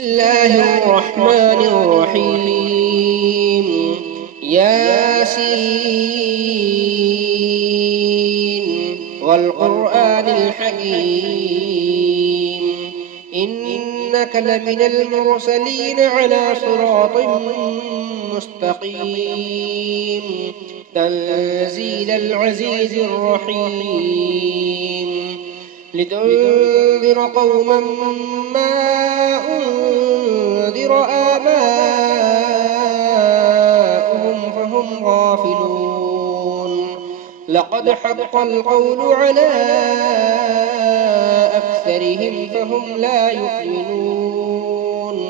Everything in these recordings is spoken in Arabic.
الله الرحمن الرحيم ياسين والقرآن الحكيم إنك لمن المرسلين على صراط مستقيم تنزيل العزيز الرحيم لتنذر قوما ما أنذر آباؤهم فهم غافلون لقد حق القول على أكثرهم فهم لا يؤمنون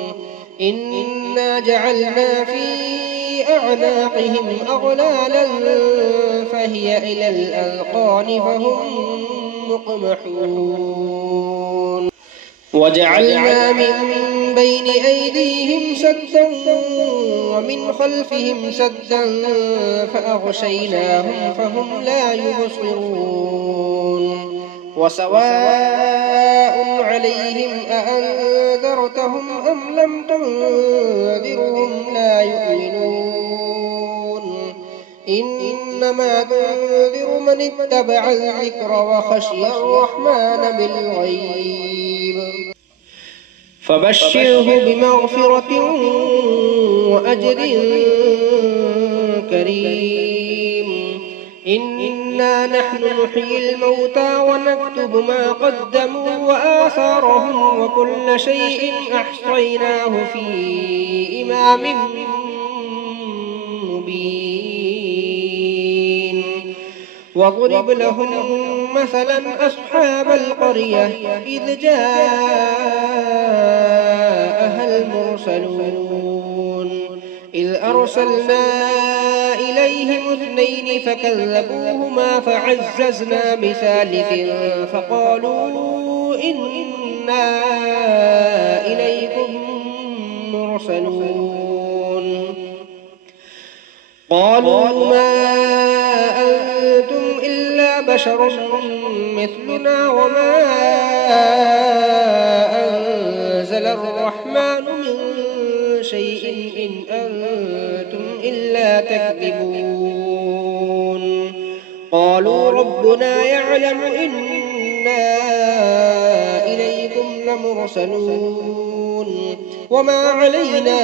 إنا جعلنا في أعناقهم أغلالا فهي إلى الأذقان فهم مقمحون وجعلنا من بين أيديهم سدا ومن خلفهم سدا فأغشيناهم فهم لا يبصرون وسواء عليهم أأنذرتهم أم لم تنذرهم لا يؤمنون إنما تنذر من اتبع الذكر وخشي الرحمن بالغيب فبشره بمغفرة وأجر كريم إنا نحن نحيي الموتى ونكتب ما قدموا وآثارهم وكل شيء أحصيناه في إمام مبين واضرب لهم مثلا أصحاب القرية إذ جاءها المرسلون إذ أرسلنا إليهم اثنين فكذبوهما فعززنا بثالث فقالوا إنا إليكم مرسلون قالوا ما أنتم إلا بشر مثلنا وما أنزل الرحمن من شيء إن أنتم إلا تكذبون قالوا ربنا يعلم إنا إليكم لمرسلون وما علينا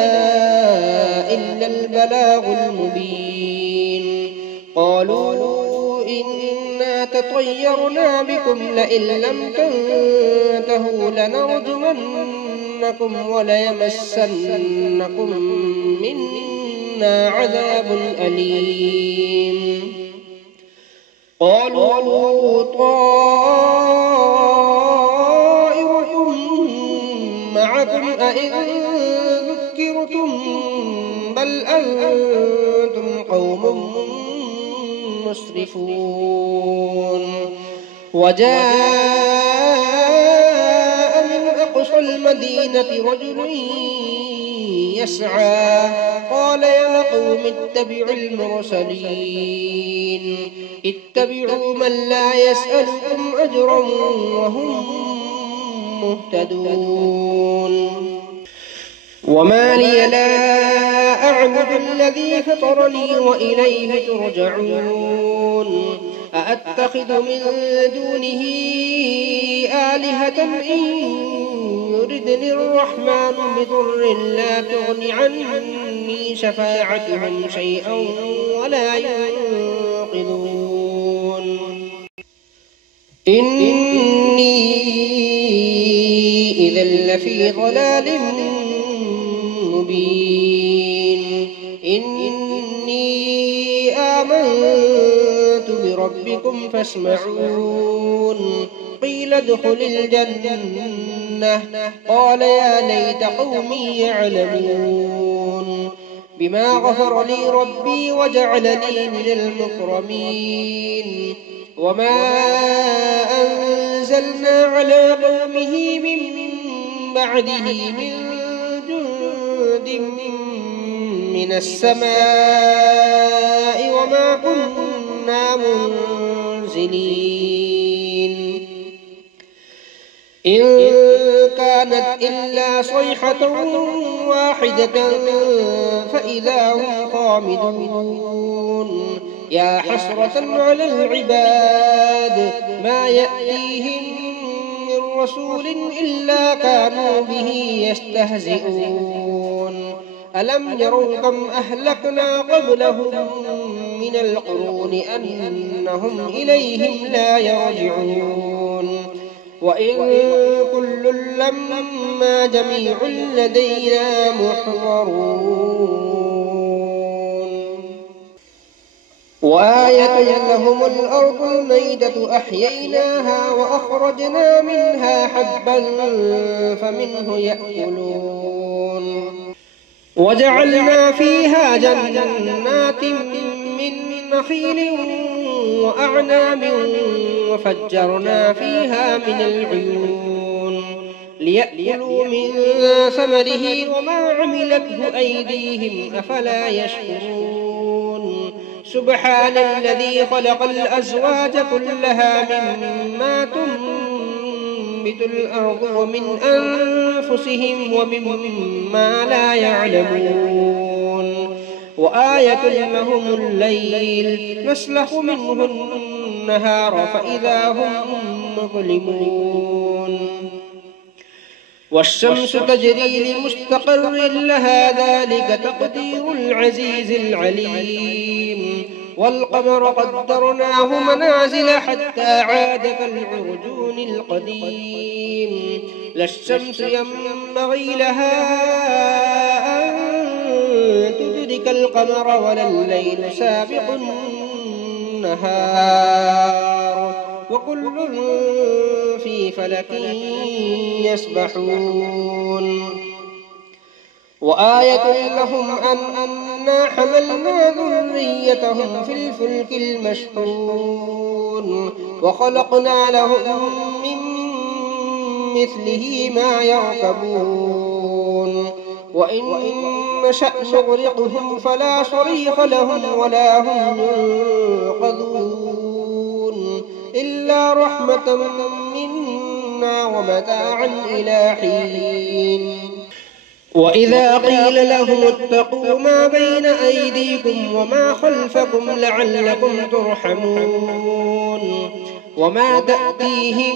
إلا البلاغ المبين قالوا إنا تطيرنا بكم لئن لم تنتهوا لنرجمنكم وليمسنكم منا عذاب أليم قالوا طائركم معكم أئن ذكرتم بل أنتم قوم مسرفون وجاء من أقصى المدينة رجل يسعى قال يا قوم اتبعوا المرسلين اتبعوا من لا يسألكم أجرا وهم مهتدون وما لي لا أعبد الذي فطرني وإليه ترجعون أأتخذ من دونه آلهة إن يردني الرحمن بضر لا تغن عني شفاعتهم شيئا ولا ينقذون إني إذا لفي ضلال مبين إني آمنت بربكم فاسمعون قيل ادخل الجنة قال يا ليت قومي يعلمون بما غفر لي ربي وجعلني من المكرمين وما أنزلنا على قومه من بعده من جند من السماء وما كنا منزلين إن كان كانت إلا صيحة واحدة فإذا هم خامدون يا حسرة على العباد ما يأتيهم من رسول إلا كانوا به يستهزئون ألم يروا كم أهلكنا قبلهم من القرون أنهم إليهم لا يرجعون وإن كل لما جميع لدينا محضرون وآية لهم الأرض الميتة أحييناها وأخرجنا منها حبا فمنه يأكلون وجعلنا فيها جنات من نخيل وأعناب وفجرنا فيها من العيون ليأكلوا من ثمره وما عملته أيديهم أفلا يشكرون سبحان الذي خلق الأزواج كلها مما تنبت الأرض ومن أنفسهم ومما لا يعلمون وآية لهم الليل نسلخ منه النهار فإذا هم مظلمون والشمس تجري لمستقر لها ذلك تقدير العزيز العليم والقمر قدرناه منازل حتى عاد كالعرجون القديم لا الشمس ينبغي لها أن تدرك القمر ولا الليل سابق النهار وكل في فلك يسبحون وآية لهم أنا حملنا ذريتهم في الفلك المشحون وخلقنا لهم من مثله ما يركبون وإن نشأ نغرقهم فلا صريخ لهم ولا هم ينقذون إلا رحمة منا ومتاعا إلى حين وإذا قيل لهم اتقوا ما بين أيديكم وما خلفكم لعلكم ترحمون وما تأتيهم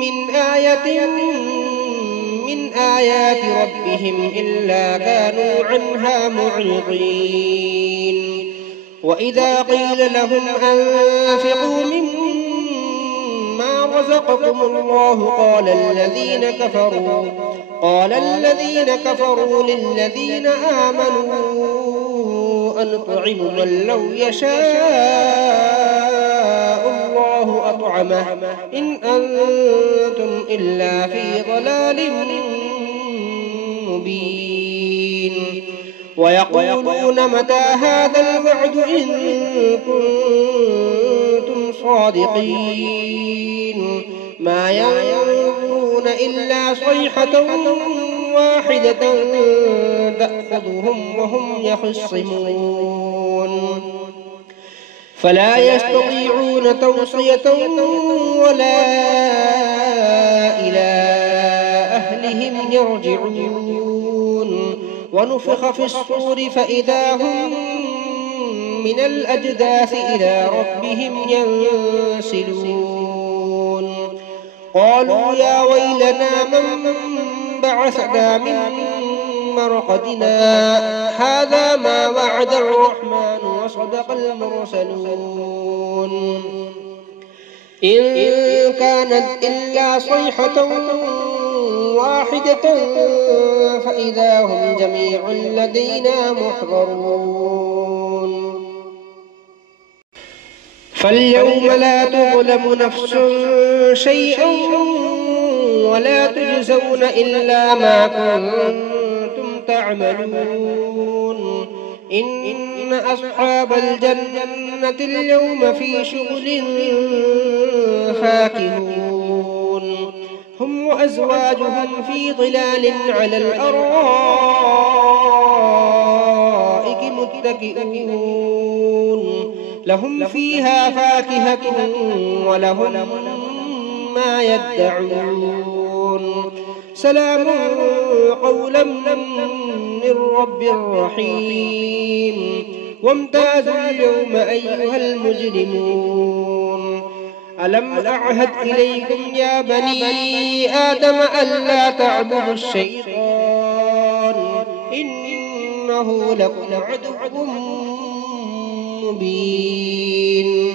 من آية من آيات ربهم إلا كانوا عنها معرضين وإذا قيل لهم أنفقوا مما رزقكم الله قال الذين كفروا للذين آمنوا أنطعم من لو يشاء الله أطعمه إن أنتم إلا في ضلال مبين ويقولون متى هذا الوعد إن كنتم صادقين ما ينظرون إلا صيحة واحدة تأخذهم وهم يخصمون فلا يستطيعون توصية ولا إلى أهلهم يرجعون ونفخ في الصور فإذا هم من الأجداث إلى ربهم ينسلون قالوا يا ويلنا من بعثنا من مرقدنا هذا ما وعد الرحمن وصدق المرسلون إن كانت إلا صيحة واحدة فإذا هم جميع لدينا محضرون فاليوم لا تظلم نفس شيئا ولا تجزون إلا ما كنتم تعملون إن أصحاب الجنة اليوم في شغل فاكهون هم وأزواجهم في ظلال على الأرائك متكئون لهم فيها فاكهة ولهم ما يدعون سلام قولا من رب رحيم وامتازوا اليوم أيها المجرمون ألم أعهد إليكم يا بني آدم ألا تعبدوا الشيطان إنه لكم عدو مبين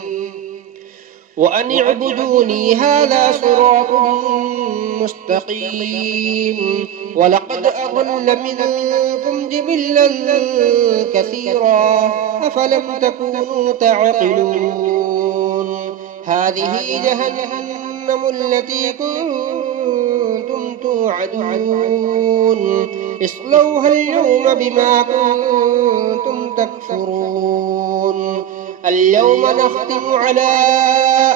وأن اعبدوني هذا صراط مستقيم ولقد أضل منكم جبلا كثيرا أفلم تكونوا تعقلون هذه جهنم التي كنتم توعدون اصلوها اليوم بما كنتم تكفرون اليوم نختم على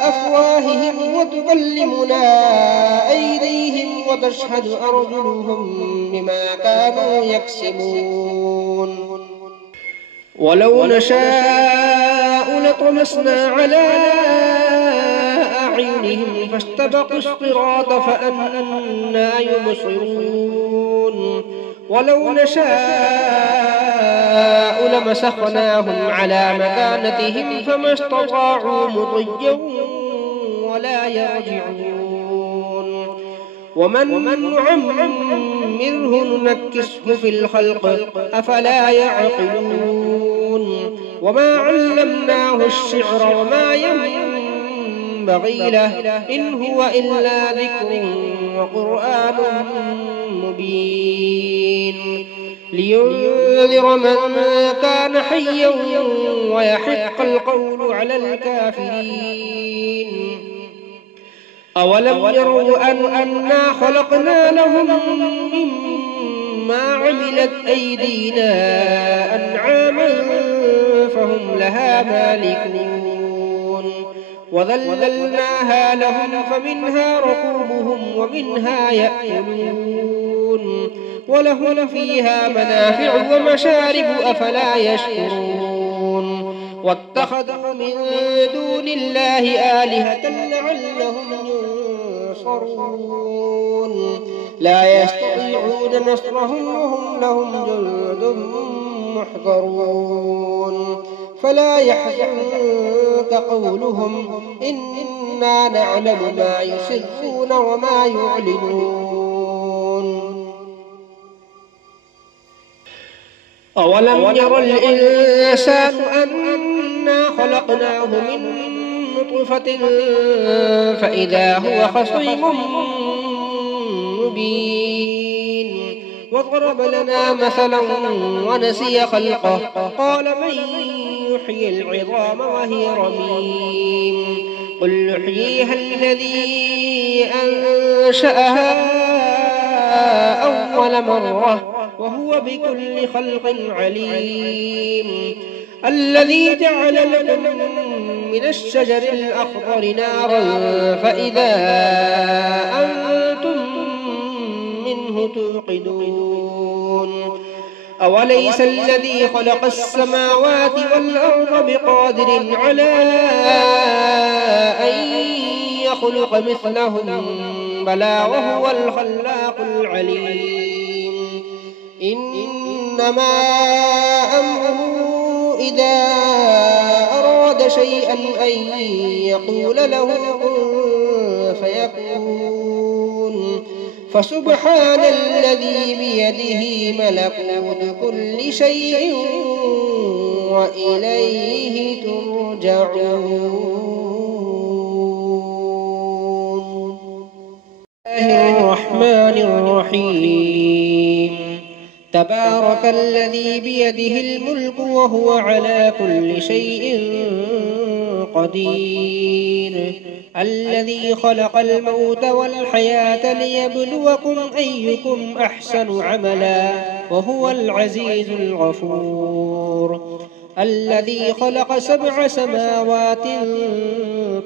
أفواههم وتكلمنا أيديهم وتشهد أرجلهم بما كانوا يكسبون ولو نشاء لطمسنا على أعينهم فاستبقوا الصراط فأنى يبصرون ولو نشاء لمسخناهم على مكانتهم فما استطاعوا مضيا ولا يرجعون ومن نعمره ننكسه في الخلق أفلا يعقلون وما علمناه الشعر وما ينبغي له إن هو إلا ذكر وقرآن مبين لينذر من كان حيا ويحق القول على الكافرين أولم يروا أنا خلقنا لهم مما عملت أيدينا أنعاما فهم لها مالكون وذللناها لهم فمنها ركوبهم ومنها يأكلون ولهم فيها منافع ومشارب أفلا يشكرون واتخذوا من دون الله آلهة لعلهم ينصرون لا يستطيعون نصرهم وهم لهم جند محضرون فلا يحزنك قولهم إنا نعلم ما يسرون وما يعلنون أولم ير الإنسان أنا خلقناه من نطفة فإذا هو خصيم مبين وضرب لنا مثلا ونسي خلقه قال من يحيي العظام وهي رميم قل يحييها الذي أنشأها أول مرة وهو بكل خلق عليم الذي جعل لكم من الشجر الأخضر نارا فإذا أنتم منه توقدون أوليس الذي خلق السماوات والأرض بقادر على أن يخلق مثلهم بلى وهو الخلاق العليم إنما أمره إذا أراد شيئا أن يقول له كن فيكون فسبحان الذي بيده ملكوت كل شيء وإليه ترجعون. الله الرحمن الرحيم تبارك الذي بيده الملك وهو على كل شيء قدير الذي خلق الموت والحياة ليبلوكم أيكم أحسن عملا وهو العزيز الغفور الذي خلق 7 سماوات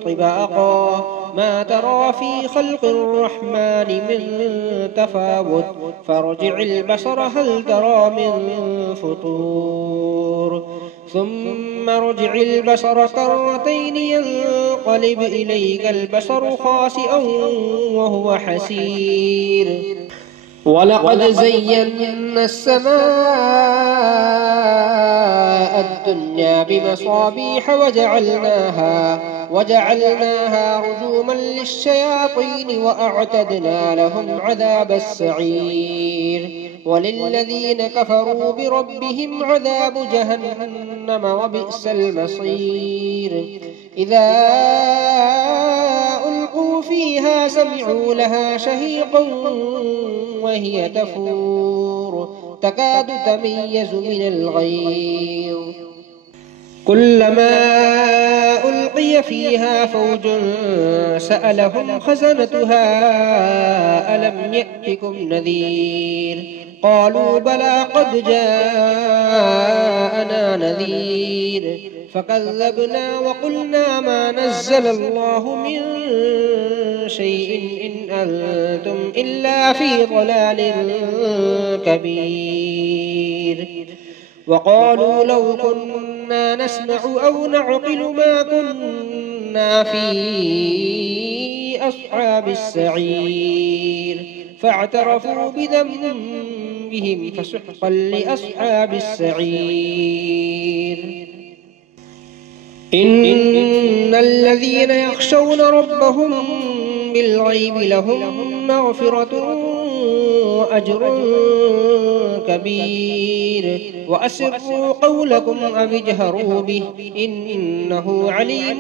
طباقا ما ترى في خلق الرحمن من تفاوت فارجع البصر هل ترى من فطور ثم ارجع البصر كرتين ينقلب إليك البصر خاسئا وهو حسير ولقد زينا السماء الدنيا بمصابيح وجعلناها رجوما للشياطين وأعتدنا لهم عذاب السعير وللذين كفروا بربهم عذاب جهنم وبئس المصير إذا ألقوا فيها سمعوا لها شهيقا وهي تفور تكاد تميز من الغيظ كلما ألقي فيها فوج سألهم خزنتها ألم يأتكم نذير قالوا بلى قد جاءنا نذير فكذبنا وقلنا ما نزل الله من شيء إن أنتم إلا في ضلال كبير وقالوا لو كنا نسمع أو نعقل ما كنا في أصحاب السعير فاعترفوا بذنبهم فسحقا لأصحاب السعير إن الذين يخشون ربهم بالغيب لهم مغفرة وأجر كبير وأسروا قولكم أو اجهروا به إنه عليم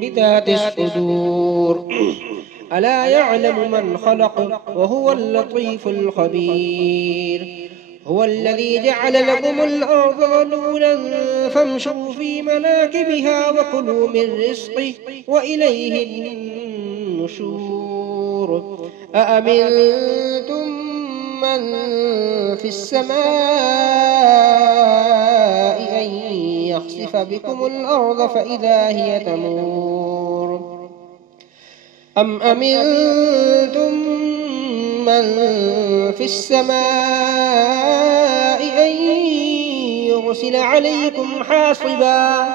بذات الصدور ألا يعلم من خلق وهو اللطيف الخبير هو الذي جعل لكم الأرض ذلولا فامشوا في مناكبها وكلوا من رزقه وإليه النشور أأمنتم من في السماء أن يخسف بكم الأرض فإذا هي تمور أم أمنتم من في السماء أن يرسل عليكم حاصبا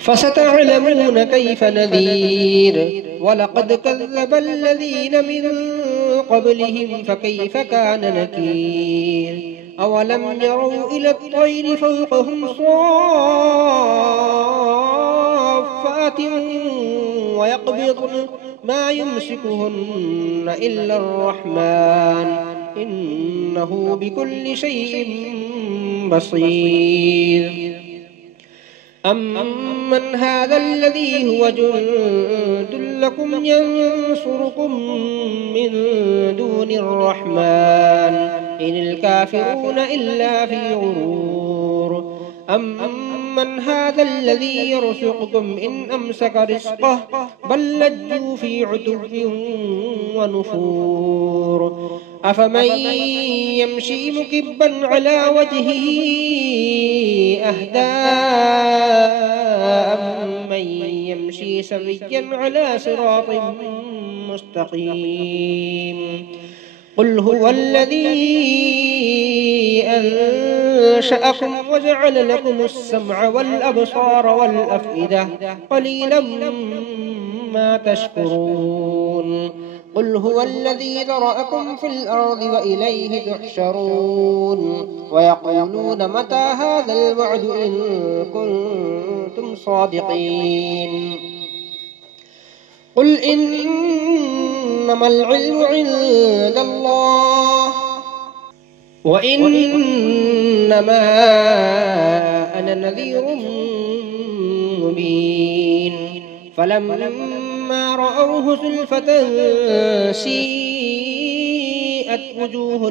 فستعلمون كيف نذير ولقد كذب الذين من قبلهم فكيف كان نكير أولم يروا إلى الطير فوقهم صافات ويقبضن ما يمسكهن إلا الرحمن إنه بكل شيء بصير أمن هذا الذي هو جند لكم ينصركم من دون الرحمن إن الكافرون إلا في غرور أمن هذا الذي يرزقكم إن أمسك رزقه بل لجوا في عتب ونفور أفمن يمشي مكبا على وجهه أهدى أمن يمشي سويا على صراط مستقيم قل هو الذي أنشأكم وجعل لكم السمع والأبصار والأفئدة قليلا ما تشكرون قل هو الذي ذرأكم في الأرض وإليه تحشرون ويقولون متى هذا الوعد إن كنتم صادقين قل إنما العلم عند الله وإنما أنا نذير مبين فلما رأوه زلفة سيئت وجوه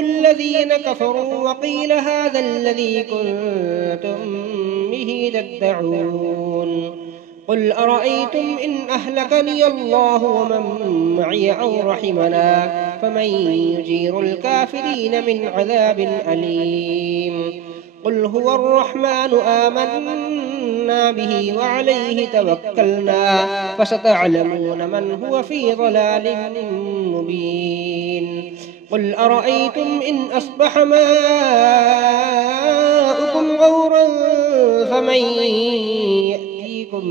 الذين كفروا وقيل هذا الذي كنتم به تدعون قل أرأيتم إن أهلكني الله ومن معي أو رحمنا فمن يجير الكافرين من عذاب أليم قل هو الرحمن آمنا به وعليه توكلنا فستعلمون من هو في ضلال مبين قل أرأيتم إن أصبح ماؤكم غورا فمن يأتيكم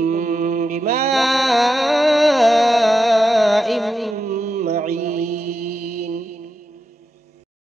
بماء